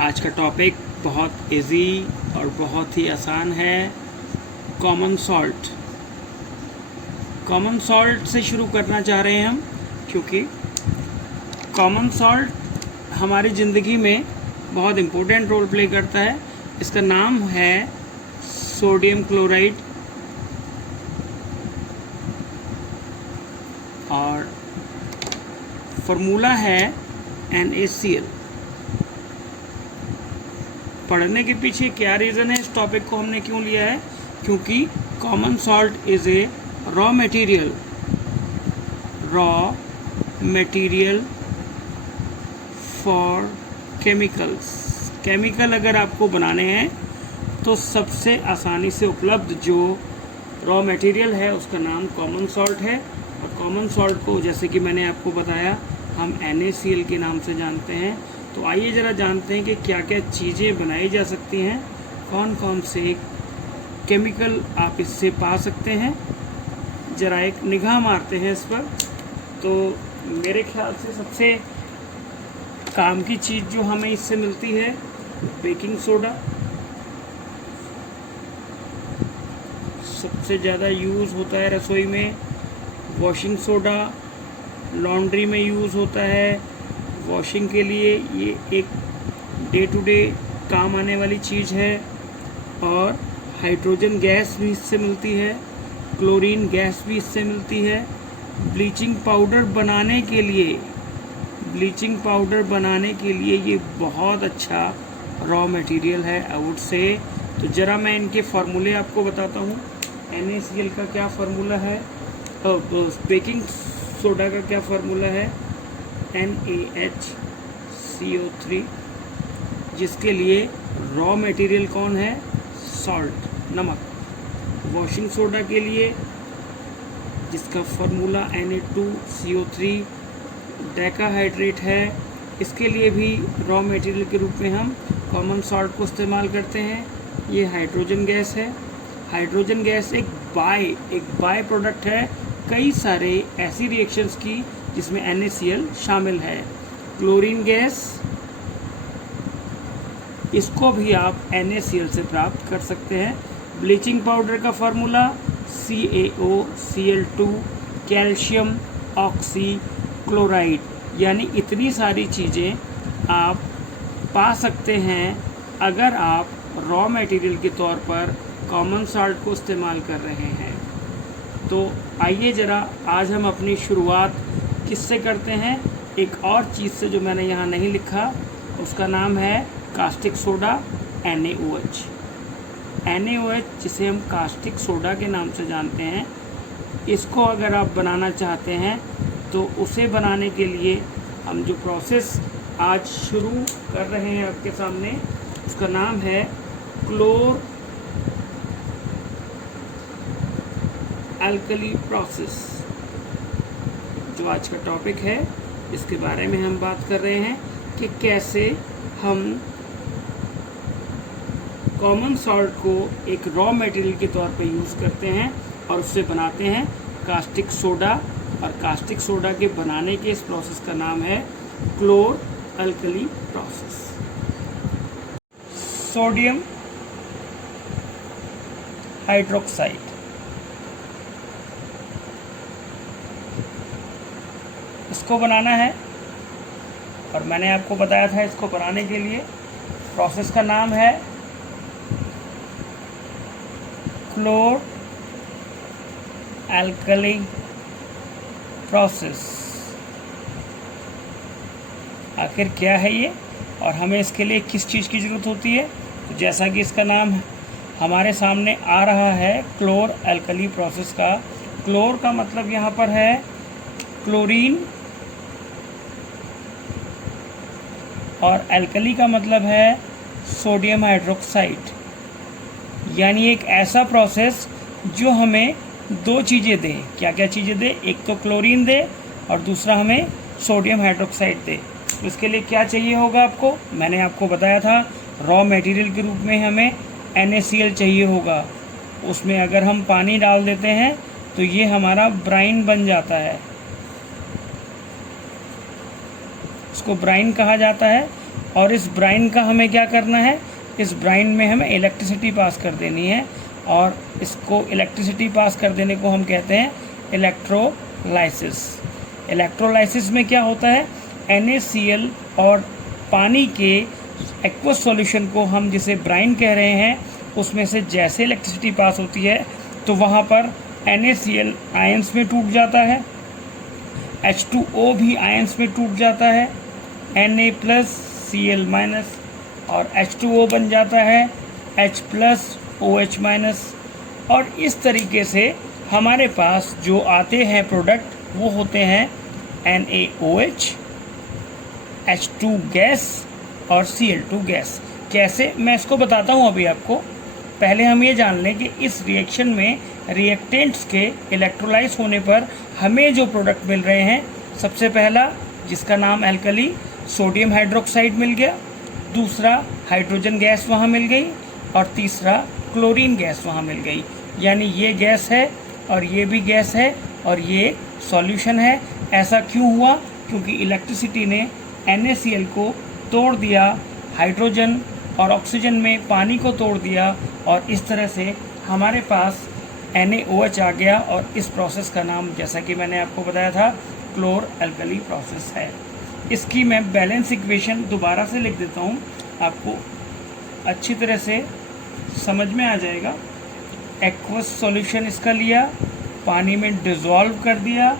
आज का टॉपिक बहुत इजी और बहुत ही आसान है। Common salt. कॉमन सॉल्ट से शुरू करना चाह रहे हैं हम, क्योंकि कॉमन सॉल्ट हमारी ज़िंदगी में बहुत इम्पोर्टेंट रोल प्ले करता है। इसका नाम है सोडियम क्लोराइड और फार्मूला है NaCl। पढ़ने के पीछे क्या रीज़न है, इस टॉपिक को हमने क्यों लिया है? क्योंकि common salt is a raw material for chemicals. Chemical अगर आपको बनाने हैं तो सबसे आसानी से उपलब्ध जो रॉ मटेरियल है उसका नाम कॉमन सॉल्ट है। और कॉमन सॉल्ट को, जैसे कि मैंने आपको बताया, हम NaCl के नाम से जानते हैं। तो आइए ज़रा जानते हैं कि क्या क्या चीज़ें बनाई जा सकती हैं, कौन कौन से केमिकल आप इससे पा सकते हैं। ज़रा एक निगाह मारते हैं इस पर। तो मेरे ख्याल से सबसे काम की चीज़ जो हमें इससे मिलती है, बेकिंग सोडा। सबसे ज़्यादा यूज़ होता है रसोई में। वॉशिंग सोडा लॉन्ड्री में यूज़ होता है। वॉशिंग के लिए ये एक डे टू डे काम आने वाली चीज़ है। और हाइड्रोजन गैस भी इससे मिलती है, क्लोरीन गैस भी इससे मिलती है। ब्लीचिंग पाउडर बनाने के लिए ये बहुत अच्छा रॉ मटेरियल है, आई वुड से। तो ज़रा मैं इनके फार्मूले आपको बताता हूँ। NaCl का क्या फार्मूला है, बेकिंग सोडा का क्या फार्मूला है, NaHCO3, जिसके लिए रॉ मटेरियल कौन है, सॉल्ट, नमक। वॉशिंग सोडा के लिए जिसका फार्मूला Na2CO3 डेकाहाइड्रेट है, इसके लिए भी रॉ मटेरियल के रूप में हम कॉमन सॉल्ट को इस्तेमाल करते हैं। ये हाइड्रोजन गैस है। हाइड्रोजन गैस एक बाय प्रोडक्ट है कई सारे ऐसी रिएक्शंस की जिसमें NaCl शामिल है। क्लोरीन गैस, इसको भी आप NaCl से प्राप्त कर सकते हैं। ब्लीचिंग पाउडर का formula CaOCl2 calcium oxy chloride. यानी इतनी सारी चीज़ें आप पा सकते हैं अगर आप रॉ मटेरियल के तौर पर कॉमन सॉल्ट को इस्तेमाल कर रहे हैं। तो आइए ज़रा आज हम अपनी शुरुआत किससे करते हैं, एक और चीज़ से जो मैंने यहाँ नहीं लिखा, उसका नाम है कास्टिक सोडा, NaOH। NaOH जिसे हम कास्टिक सोडा के नाम से जानते हैं, इसको अगर आप बनाना चाहते हैं तो उसे बनाने के लिए हम जो प्रोसेस आज शुरू कर रहे हैं आपके सामने, उसका नाम है क्लोर अल्कली प्रोसेस। जो आज का टॉपिक है, इसके बारे में हम बात कर रहे हैं कि कैसे हम कॉमन सॉल्ट को एक रॉ मटेरियल के तौर पे यूज़ करते हैं और उससे बनाते हैं कास्टिक सोडा। और कास्टिक सोडा के बनाने के इस प्रोसेस का नाम है क्लोर अल्कली प्रोसेस। सोडियम हाइड्रोक्साइड, इसको बनाना है। और मैंने आपको बताया था इसको बनाने के लिए प्रोसेस का नाम है क्लोर अल्कली प्रोसेस। आखिर क्या है ये और हमें इसके लिए किस चीज़ की ज़रूरत होती है? तो जैसा कि इसका नाम हमारे सामने आ रहा है, क्लोर अल्कली प्रोसेस का। क्लोर का मतलब यहाँ पर है क्लोरीन और अल्कली का मतलब है सोडियम हाइड्रोक्साइड। यानी एक ऐसा प्रोसेस जो हमें दो चीज़ें दे। क्या क्या चीज़ें दे? एक तो क्लोरीन दे और दूसरा हमें सोडियम हाइड्रोक्साइड दे। तो इसके लिए क्या चाहिए होगा आपको? मैंने आपको बताया था रॉ मटेरियल के रूप में हमें NaCl चाहिए होगा। उसमें अगर हम पानी डाल देते हैं तो ये हमारा ब्राइन बन जाता है। इसको ब्राइन कहा जाता है। और इस ब्राइन का हमें क्या करना है, इस ब्राइन में हमें इलेक्ट्रिसिटी पास कर देनी है, और इसको इलेक्ट्रिसिटी पास कर देने को हम कहते हैं इलेक्ट्रोलाइसिस। इलेक्ट्रोलाइसिस में क्या होता है, NaCl और पानी के एक्वस सॉल्यूशन को हम जिसे ब्राइन कह रहे हैं, उसमें से जैसे इलेक्ट्रिसिटी पास होती है तो वहाँ पर NaCl आयंस में टूट जाता है, H2O भी आयंस में टूट जाता है, Na+Cl- और H2O बन जाता है H+OH-, और इस तरीके से हमारे पास जो आते हैं प्रोडक्ट वो होते हैं NaOH, H2 गैस और Cl2 गैस। कैसे, मैं इसको बताता हूँ अभी आपको। पहले हम ये जान लें कि इस रिएक्शन में रिएक्टेंट्स के इलेक्ट्रोलाइज होने पर हमें जो प्रोडक्ट मिल रहे हैं, सबसे पहला जिसका नाम एल्कली सोडियम हाइड्रोक्साइड मिल गया, दूसरा हाइड्रोजन गैस वहाँ मिल गई, और तीसरा क्लोरीन गैस वहाँ मिल गई। यानी ये गैस है और ये भी गैस है और ये सॉल्यूशन है। ऐसा क्यों हुआ, क्योंकि इलेक्ट्रिसिटी ने NaCl को तोड़ दिया, हाइड्रोजन और ऑक्सीजन में पानी को तोड़ दिया, और इस तरह से हमारे पास NaOH आ गया। और इस प्रोसेस का नाम, जैसा कि मैंने आपको बताया था, क्लोर एल्कली प्रोसेस है। इसकी मैं बैलेंस इक्वेशन दोबारा से लिख देता हूँ, आपको अच्छी तरह से समझ में आ जाएगा। एक्वस सॉल्यूशन इसका लिया, पानी में डिज़ोल्व कर दिया,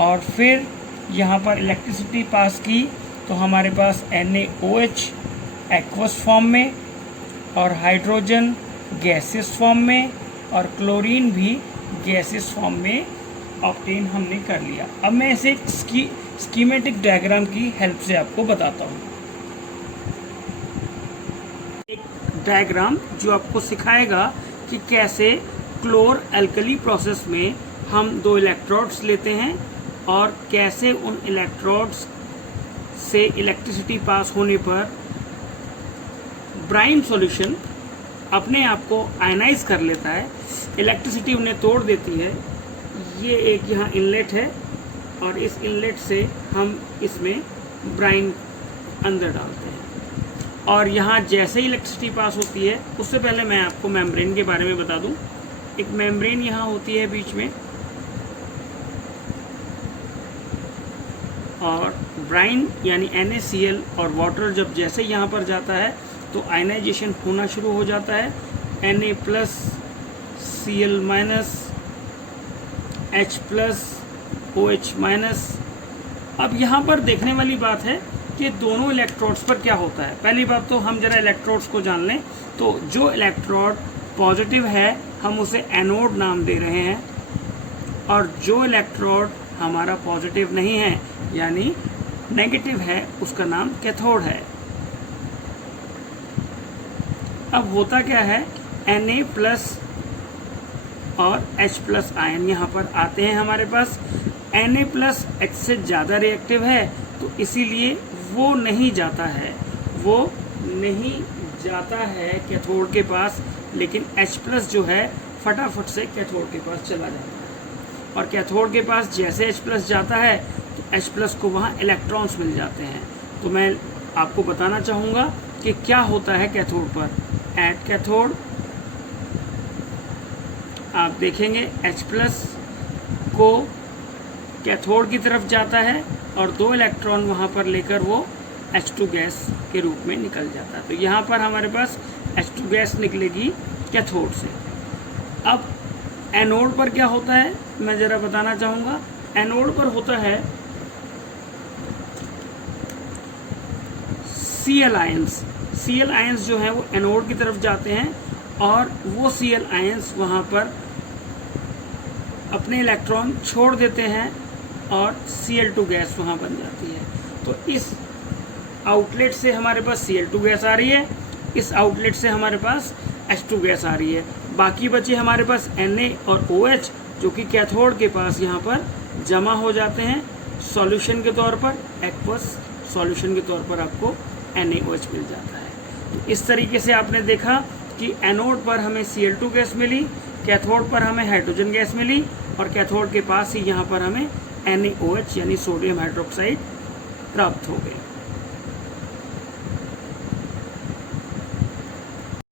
और फिर यहाँ पर इलेक्ट्रिसिटी पास की, तो हमारे पास NaOH एक्वस फॉर्म में, और हाइड्रोजन गैसेस फॉर्म में, और क्लोरीन भी गैसेस फॉर्म में ऑब्टेन हमने कर लिया। अब मैं इसे एक स्कीमेटिक डायग्राम की हेल्प से आपको बताता हूँ। एक डायग्राम जो आपको सिखाएगा कि कैसे क्लोर एल्कली प्रोसेस में हम दो इलेक्ट्रोड्स लेते हैं और कैसे उन इलेक्ट्रोड्स से इलेक्ट्रिसिटी पास होने पर ब्राइन सॉल्यूशन अपने आप को आयनाइज कर लेता है, इलेक्ट्रिसिटी उन्हें तोड़ देती है। ये एक यहाँ इनलेट है, और इस इनलेट से हम इसमें ब्राइन अंदर डालते हैं, और यहाँ जैसे ही इलेक्ट्रिसिटी पास होती है, उससे पहले मैं आपको मेम्ब्रेन के बारे में बता दूँ। एक मेम्ब्रेन यहाँ होती है बीच में, और ब्राइन यानी NaCl और वाटर जब जैसे यहाँ पर जाता है तो आयनाइजेशन होना शुरू हो जाता है। Na+Cl-, H+OH-। अब यहाँ पर देखने वाली बात है कि दोनों इलेक्ट्रोड्स पर क्या होता है। पहली बात तो हम जरा इलेक्ट्रोड्स को जान लें। तो जो इलेक्ट्रोड पॉजिटिव है हम उसे एनोड नाम दे रहे हैं, और जो इलेक्ट्रोड हमारा पॉजिटिव नहीं है यानी नेगेटिव है, उसका नाम कैथोड है। अब होता क्या है, Na+ और H+ आयन यहाँ पर आते हैं हमारे पास। Na+ H से ज़्यादा रिएक्टिव है, तो इसीलिए वो नहीं जाता है कैथोड के पास, लेकिन H+ जो है फटाफट से कैथोड के पास चला जाता है। और कैथोड के पास जैसे H+ जाता है तो H+ को वहाँ इलेक्ट्रॉन्स मिल जाते हैं। तो मैं आपको बताना चाहूँगा कि क्या होता है कैथोड पर। एट कैथोड आप देखेंगे H+ को कैथोड की तरफ जाता है, और दो इलेक्ट्रॉन वहाँ पर लेकर वो H2 गैस के रूप में निकल जाता है। तो यहाँ पर हमारे पास H2 गैस निकलेगी कैथोड से। अब एनोड पर क्या होता है मैं ज़रा बताना चाहूँगा। एनोड पर होता है Cl आयंस। Cl आयंस जो हैं वो एनोड की तरफ जाते हैं, और वो Cl आयंस वहाँ पर अपने इलेक्ट्रॉन छोड़ देते हैं, और Cl2 गैस वहाँ बन जाती है। तो इस आउटलेट से हमारे पास Cl2 गैस आ रही है, इस आउटलेट से हमारे पास H2 गैस आ रही है। बाकी बचे हमारे पास Na और OH, जो कि कैथोड के पास यहाँ पर जमा हो जाते हैं सॉल्यूशन के तौर पर। एक्वस सॉल्यूशन के तौर पर आपको NaOH मिल जाता है। तो इस तरीके से आपने देखा कि एनोड पर हमें Cl2 गैस मिली, कैथोड पर हमें हाइड्रोजन गैस मिली, और कैथोड के पास ही यहाँ पर हमें NaOH यानी सोडियम हाइड्रोक्साइड प्राप्त हो गई।